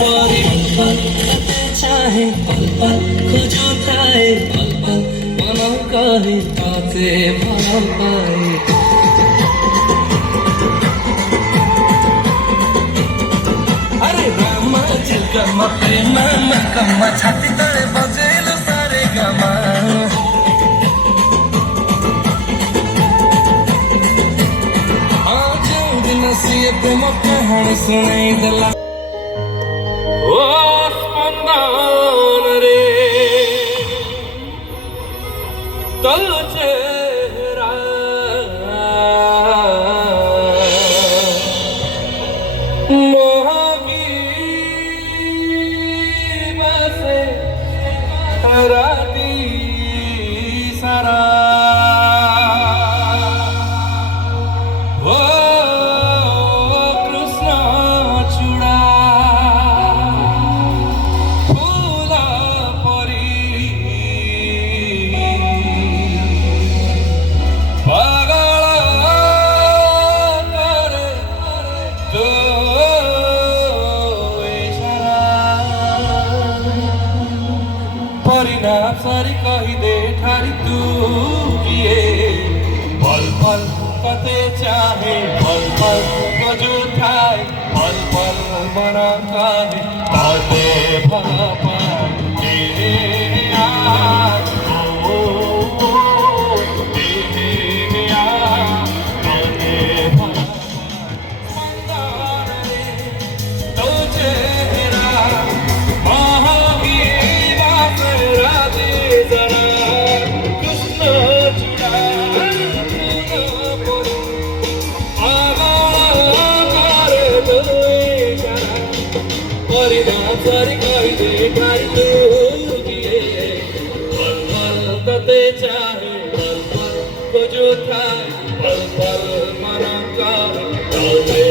परी पल पल चाहे पल पल खोजो खाए पल पल मना करे ताते भाव पाए अरे रामा चिलकम्मा प्रेमा मकम्मा छाती तले बजेलो सारे गमा आज दिन से प्रेम कहानी सुनाई दिला ओ स्पंदन रे तो चेहरा मोहकी बसे राती सारा सारी कही दे ठारी तू किए पल पल कते चाहे पल पल को जो ठाए पल पल बना काहे काते भला पाए यार ओ यार काते भला मंदार रे तो चेहरा सारी कही दे ठारी तू किए पल पल कते चाहे पल पल को जो ठाए पल पल मना करे